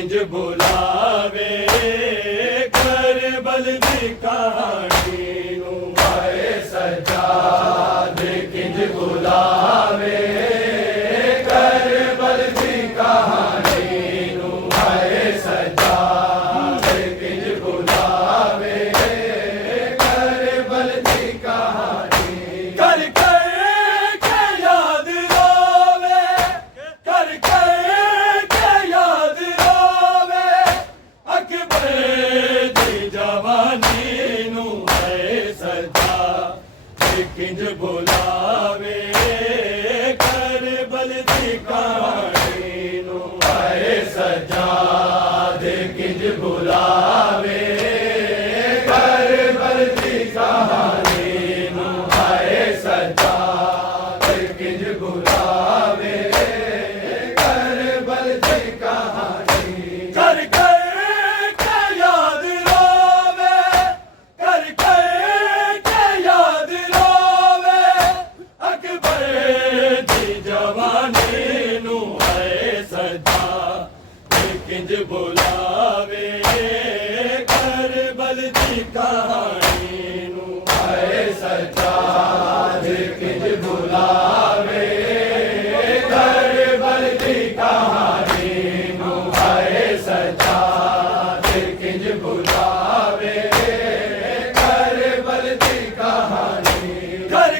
किंज बुलावे करबल दी कहानी नू आए सजाद किंज बुलावे करबल दी कहानी नू आए सजाद किंज बुलावे करबल दी कहानी कर किंज बुलावे करबल दी कहानी नू आए सजाद किंज बुलावे करबल दी कहानी नू आए सजाद किंज बुलावे करबल दी कहानी कर किंज बुलावे करबल दी कहानी नू आए सजाद किंज बुलावे करबल दी कहानी नू आए सजाद किंज बुलावे करबल दी कहानी कर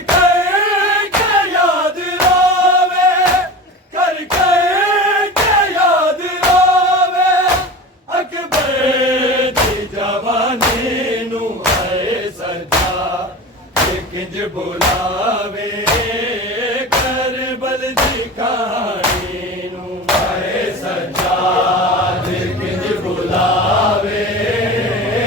किंज बुलावे करबल दी कहानी नू आए सजाद किंज बुलावे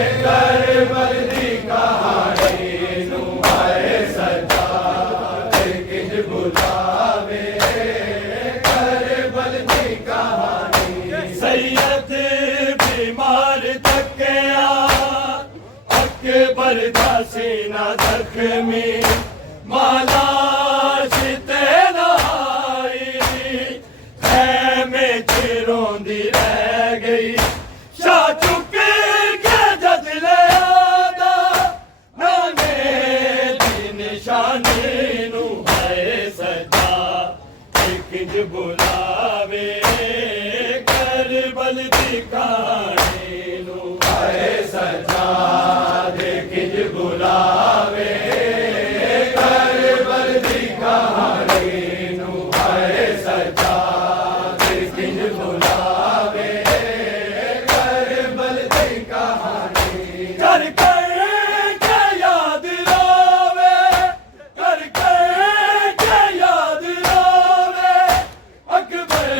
करबल दी कहानी नू आए सजाद किंज बुलावे करबल दी कहानी सैयद बीमार थकिया अकबर दा सीना जख्मी माला शिते लाई खैमे च रोंदी रह गई शाह चुक के जद ले आदा नाने दी निशानी नू आए सजा किंज बुलावे करबल दी कहानी नू आए सजा किंज बुलावे करबल दी कहानी नू आए सजाद किंज बुलावे करबल दी कहानी कर के याद लावे कर के याद लावे अकबर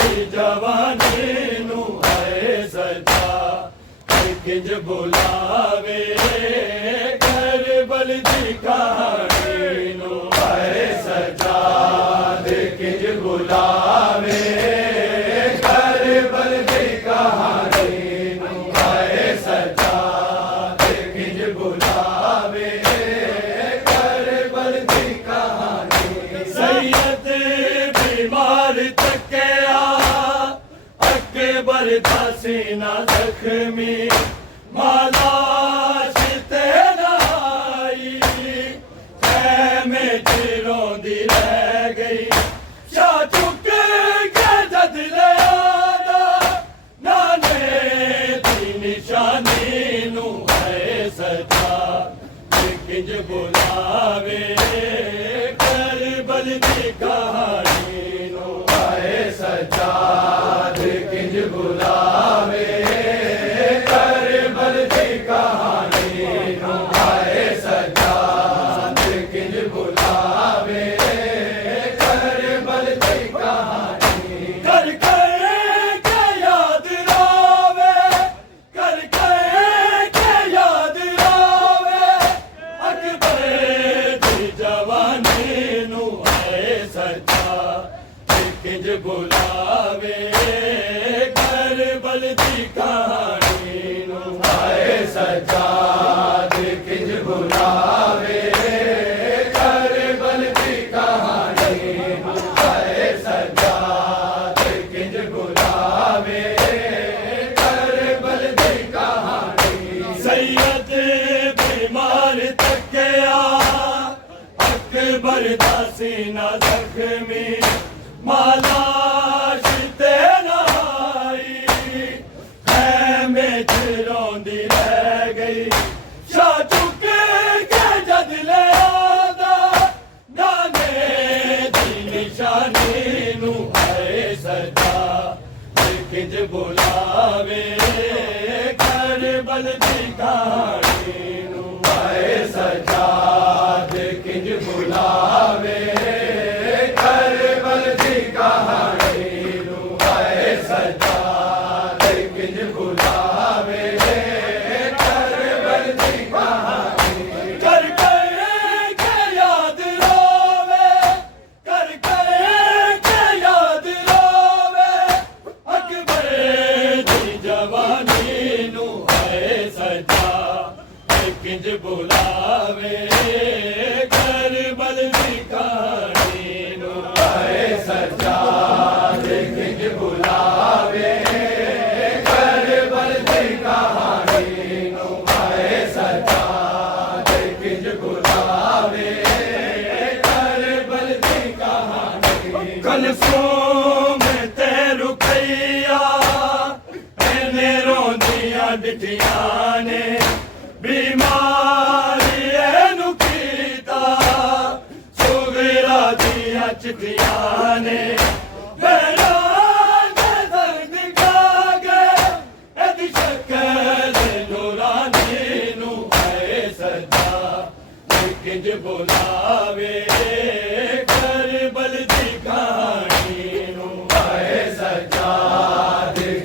दी जवानी नू आए सजाद किंज बुलावे करबल दी कहानी नू आए सजाद किंज बुलावे करबल दी कहानी नू आए सजाद किंज बुलावे करबल दी कहानी सैयद बीमार थकिया अकबर दा सीना जख्मी माला शिते लाई खैमे च रोंदी रह गई शाह चुक के जद ले आदा नाने दी निशानी नू आए सजा किंज बुलावे करबल दी कहानी नू आए सजाद किंज बुलावे करबल दी कहानी नू आए सजाद किंज बुलावे करबल दी कहानी कर के याद लावे कर के याद लावे अकबर दी जवानी नू आए सजाद किंज बुलावे करबल दी कहानी नू आए सजाद किंज बुलावे करबल दी कहानी नू आए सजाद किंज बुलावे मरदा सीना जख्मी मालाश ते नहाई खैमे च रोंदी रह गई शाह चुक के जद ले आदा दाने दी निशानी नू है सजा किंज बुलावे करबल दी कहानी नू है सजा किंज बुलावे करबल दी कहानी नू है सजा किंज बुलावे करबल दी कहानी कर के याद रोवे कर के याद रोवे अकबर दी जवानी नू है सजा किंज बुलावे करबल दी कहानी नू है सजा किंज बुलावे करबल दी कहानी नू है सजा किंज बुलावे करबल दी कहानी कलसूम ते रुकैया एने रोंदियां डिठियां ने बीमारी एनु कीता सुगरा दियां चिट्ठियां ने मेरा दर्द खा गए एदी शक्ल नूरानी नू है सजा किंज बुलावे करबल दी कहानी नू है सजा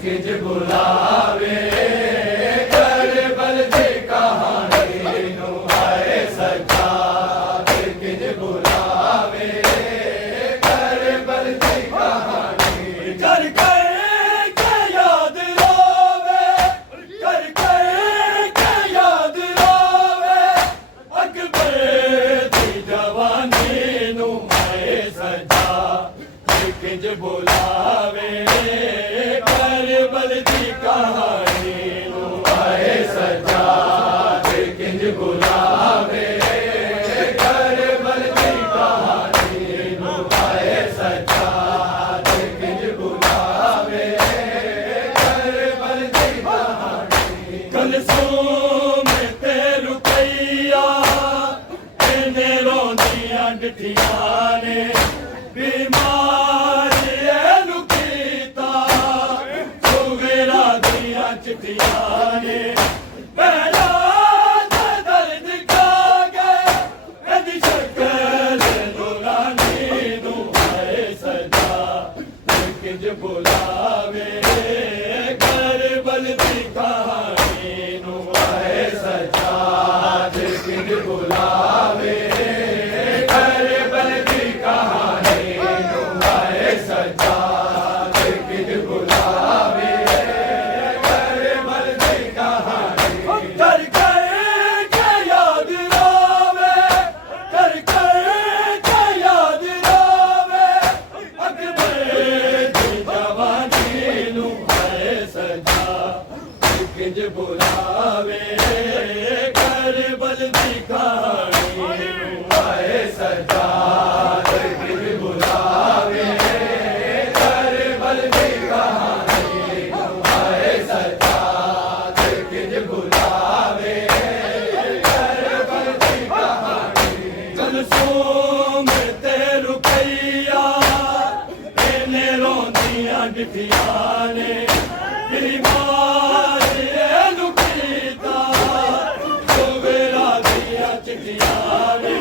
किंज बुलावे करबल दी कहानी नू है सजा किंज बुलावे करबल दी कहानी कर के याद रोवे कर के याद रोवे अकबर दी जवानी नू है सजा किंज बुलावे करबल दी कहानी नू है सजा किंज बुलावे करबल दी कहानी नू है सजा किंज बुलावे करबल दी कहानी कलसूम ते रुकैया एने रोंदियां डिठियां ने बीमारी एनु कीता सुगरा दियां चिट्ठियां ने मेरा दर्द खा गए एदी शक्ल नूरानी नू है सजा किंज बुलावे करबल दी कहानी नू है सजा किंज बुलावे करबल दी कहानी नू है सजा किंज बुलावे करबल दी कहानी कर के याद रोवे कर के याद रोवे अकबर दी जवानी नू है सजा किंज बुलावे करबल दी कहानी नू है सजा किंज बुलावे करबल दी कहानी नू है सजा किंज बुलावे करबल दी कहानी कलसूम ते रुकैया एने रोंदियां डिठियां ने बीमारी एनु कीता सुगरा दियां चिट्ठियां ने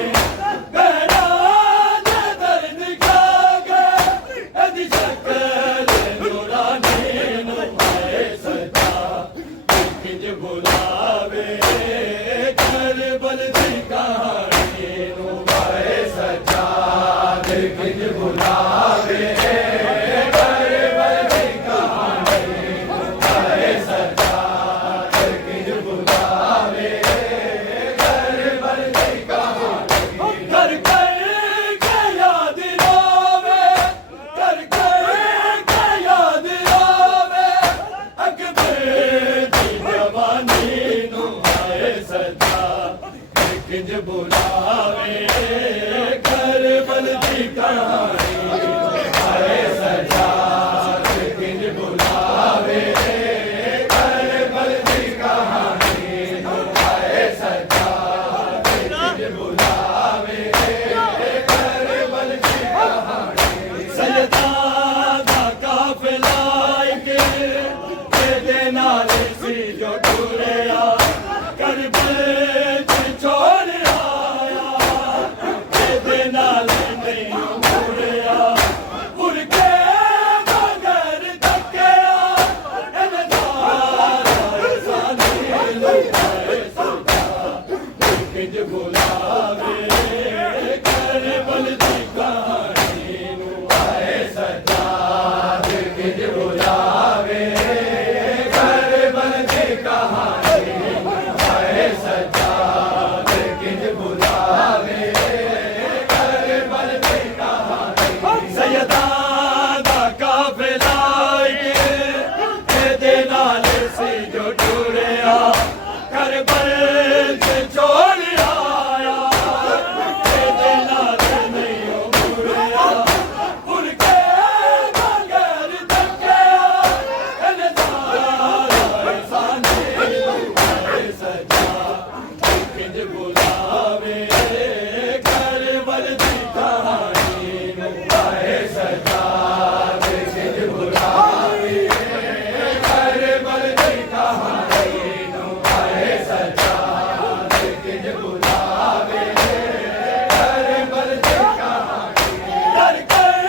मेरा दर्द खा गए एदी शक्ल नूरानी नू है सजा किंज बुलावे करबल दी कहानी नू है सजा किंज बुलावे करबल दी कहानी नू है सजा किंज बुलावे करबल दी कहानी कर के याद रोवे कर के याद रोवे अकबर दी जवानी नू है सजा किंज बुलावे कर टुरिया करबल च छोड़ आया तेरे नाल नहीं मुड़िया मुड़ के मगर धक्किया किंज बुलावे करबल दी कहानी नू आए सजाद किंज बुलावे करबल दी कहानी नू आए सजाद किंज बुलावे करबल दी कहानी सैयदा दा काफिला तेरे नाल सी जो टुरिया करबल च छोड़ आया तेरे नाल नहीं मुड़िया मुड़ के मगर धक्किया साने सजा किंज बुलावे करबल दी कहानी नू आए सजा किंज बुलावे करबल दी कहानी नू आए सजा किंज बुलावे करबल दी कहानी कर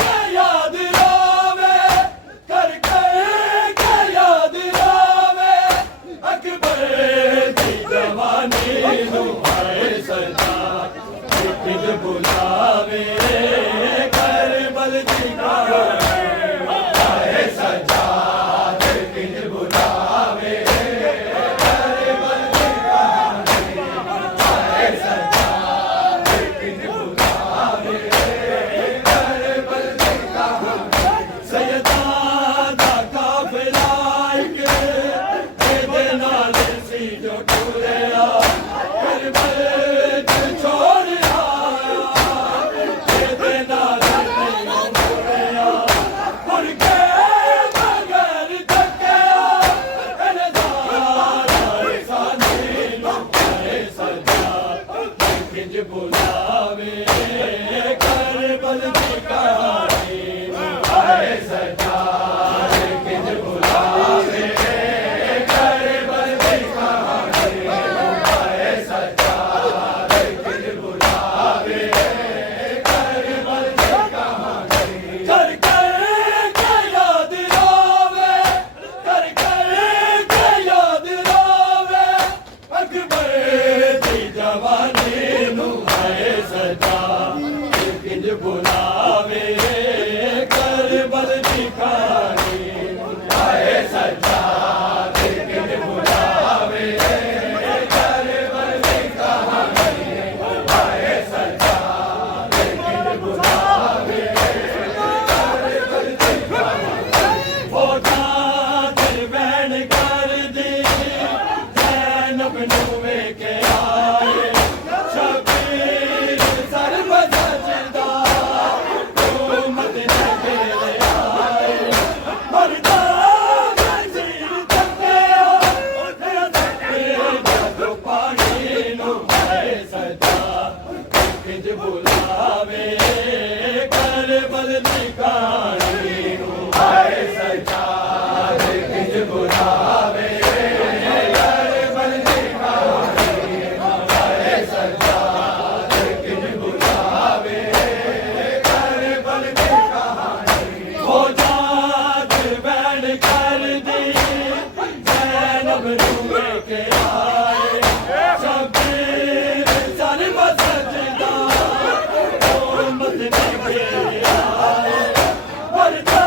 के याद रावे कर के याद रावे अकबर दी जवानी नू आए सजा किंज बुलावे करबल दी कहानी नू आए सजा किंज बुलावे करबल दी कहानी नू आए सजा किंज बुलावे करबल दी कहानी सैयदा दा काफिला तेरे नाल सी जो टुरिया करबल च छोड़ आया तेरे नाल नहीं मुड़िया मुड़ के मगर धक्किया साने आए सजा किंज बुलावे करबल दी कहानी नू आए सजा किंज बुलावे करबल दी कहानी नू आए सजा किंज बुलावे करबल दी कहानी कर के याद रावे कर के याद रावे अकबर दी जवानी नू आए सजा किंज बुलावे करबल दी कहानी नू आए सजा किंज बुलावे करबल दी कहानी नू आए सजा किंज बुलावे करबल दी कहानी हो दिल बैन कर दी जैनब नू वेखे आए शबीर सरबत सजदा हुकूमत ने घेरे आए मरदा नज़ीर धक्किया जो पानी नू आए सजा किंज बुलावे करबल दी कहानी नू आए सजा किंज बुलावे करबल दी कहानी नू आए सजा किंज बुलावे करबल दी कहानी हो दिल बैन कर दी जैनब नू वेखे आए शबीर सरबत सजदा हुकूमत ने घेरे आए मरदा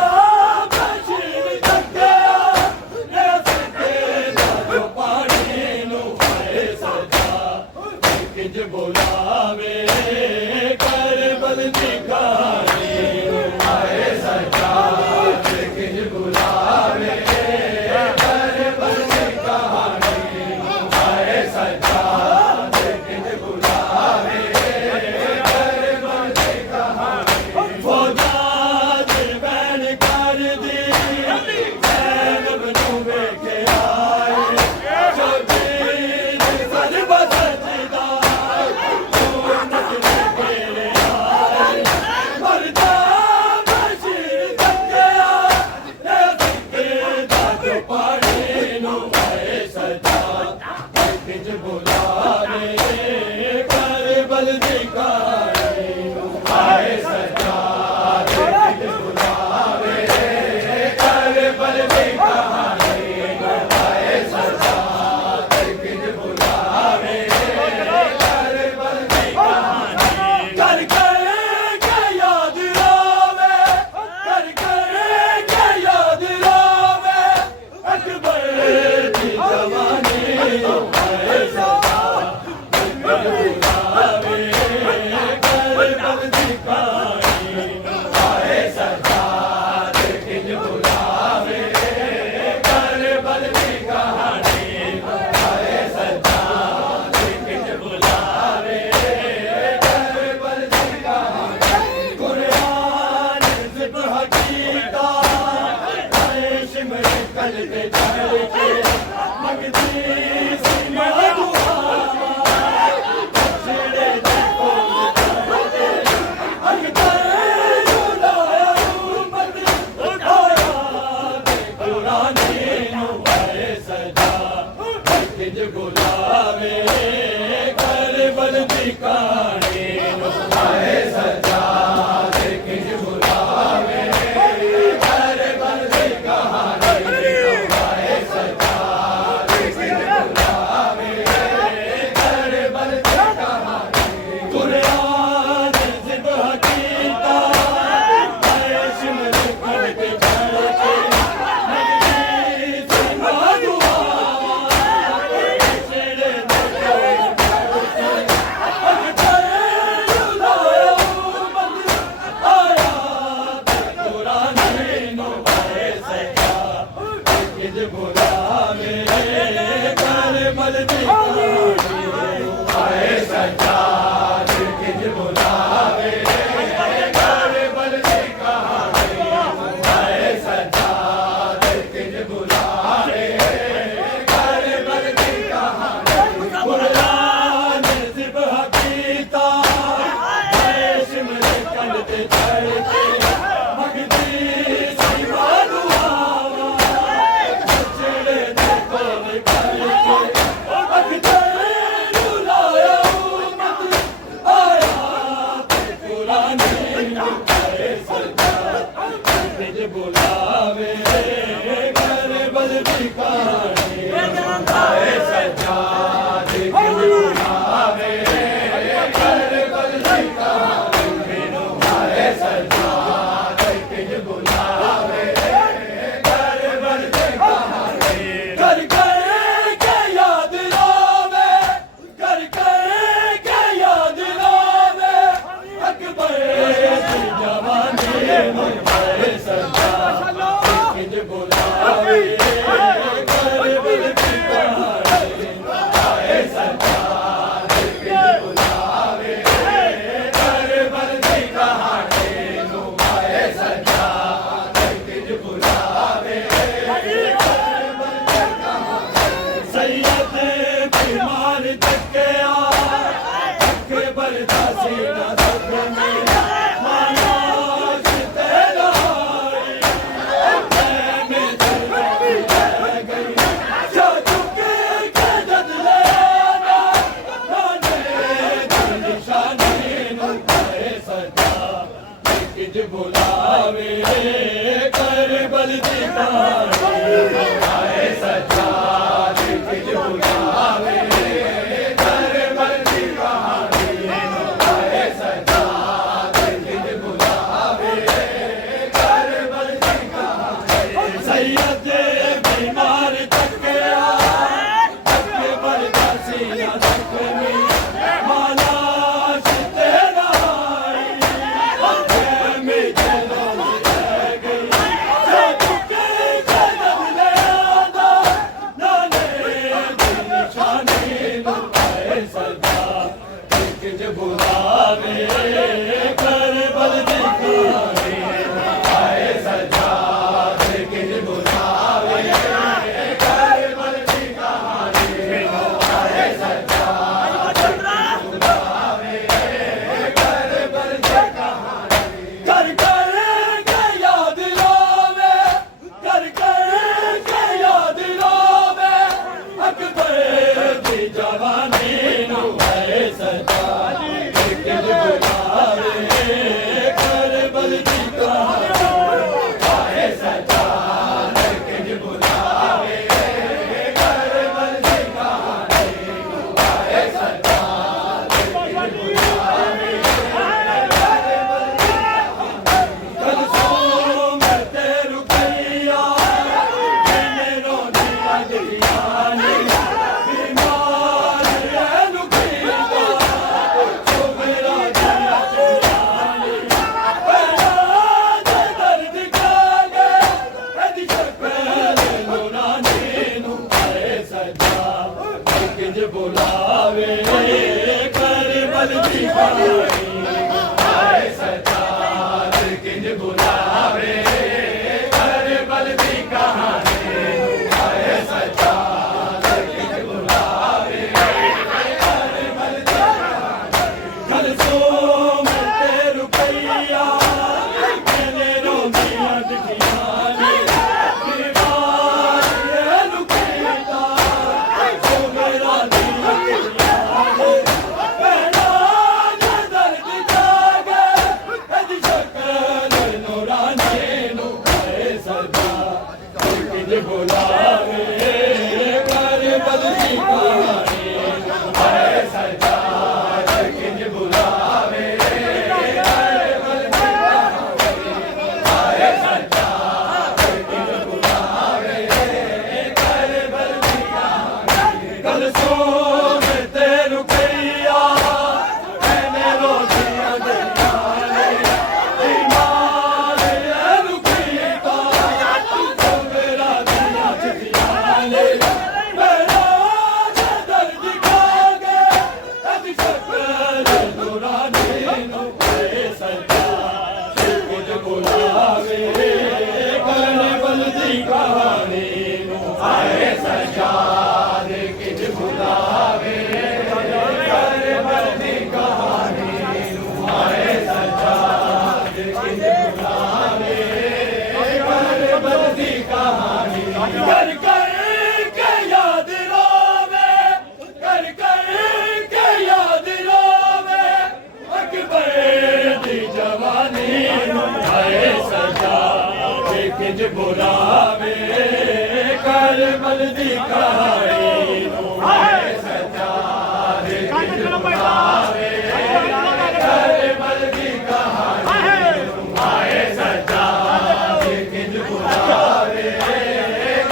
बशीर धक्किया जो पानी नू आए सजा किंज बुलावे करबल दी कहानी नू आए सजा किंज बुलावे करबल दी कहानी नू आए सजा किंज बुलावे कर बल दी कहानी आए सजाद किंज बुलावे कर बल दी कहानी आए सजाद किंज बुलावे कर बल दी कहानी कर के याद आवे कर के याद आवे अकबर की जवानी आए सजाद किंज बुलावे कर बल दी कहानी आए सजाद किंज बुलावे कर बल दी कहानी आए सजाद किंज बुलावे कर बल दी कहानी कुरान ज़िब हकीका आए शिमर कल पे चढ़ के मंगती सीमा दुआ छिड़े देखो अकबर बुलाया उम्मत आया कुरानी नु आए सजा किंज बुलावे कर बल दी कहानी नु आए सजा किंज बुलावे कर बल दी कहानी नु आए सजा किंज बुलावे कर बल दी कहानी कुरान ज़िब हकीका आए शिमर कल पे चढ़ के मंगती सीमा दुआ छिड़े देखो अकबर बुलाया उम्मत किंज बुलावे करबल दी कहानी आए सजाद किंज बुलावे करबल दी कहानी आए सजाद किंज बुलावे करबल दी कहानी कल सो मिलते रुपैया मैंने रोमिया दिखियानी दीवार लुकेता सो मेरा दिल दिखियानी मेरा दर्द जागे कद शक्ल नूरानी नू आए सजा किंज बुलावे करबल दी कहानी आए सजा किंज बुलावे करबल दी कहानी आए सजा किंज बुलावे करबल दी कहानी कल सो में तेरू कैया मैंने रोटियां दरियाने ईमान लुकीता तो मेरा दिया चितियाने मेरा दर्द खागे कभी शक्ल नूरानी नू आए सजा किंज बुलावे करबल दी कहानी नू आए सजा किंज बुलावे करबल दी कहानी नू आए सजा किंज बुलावे करबल दी कहानी कर कर के याद रोवे कर कर के याद रोवे अकबर दी जवानी नू आए सजा किंज बुलावे करबल दी कहानी नू आए सजा किंज बुलावे करबल दी कहानी नू आए सजा किंज बुलावे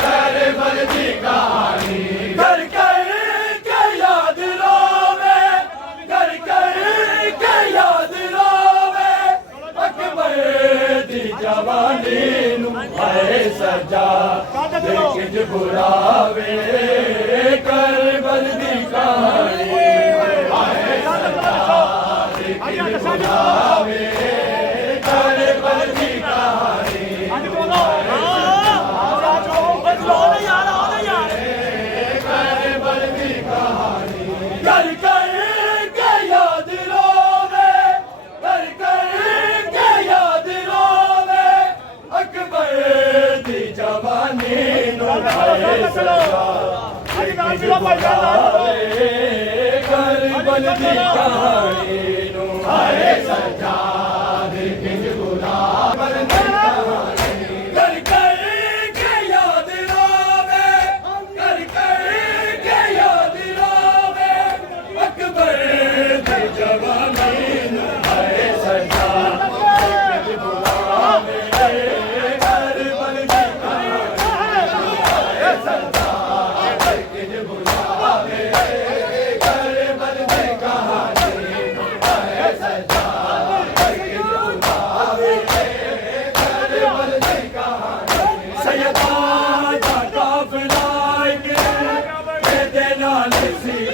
करबल दी कहानी कर कर के याद रोवे कर कर के याद रोवे अकबर दी जवानी नू आए सजा किंज बुलावे करबल दी कहानी आए सजा किंज बुलावे करबल दी कहानी करबल दी कहानी कर कर के याद रोवे कर कर के याद रोवे अकबर दी जवानी नू आए सजा किंज बुलावे करबल दी कहानी नू आए सजा किंज बुलावे कर कर के याद रोवे कर कर के याद रोवे अकबर दी जवानी नू आए सजा किंज बुलावे करबल दी कहानी आए सजा किंज बुलावे करबल दी कहानी आए सजा किंज बुलावे करबल दी कहानी सैयदा दा काफिला के नाल सी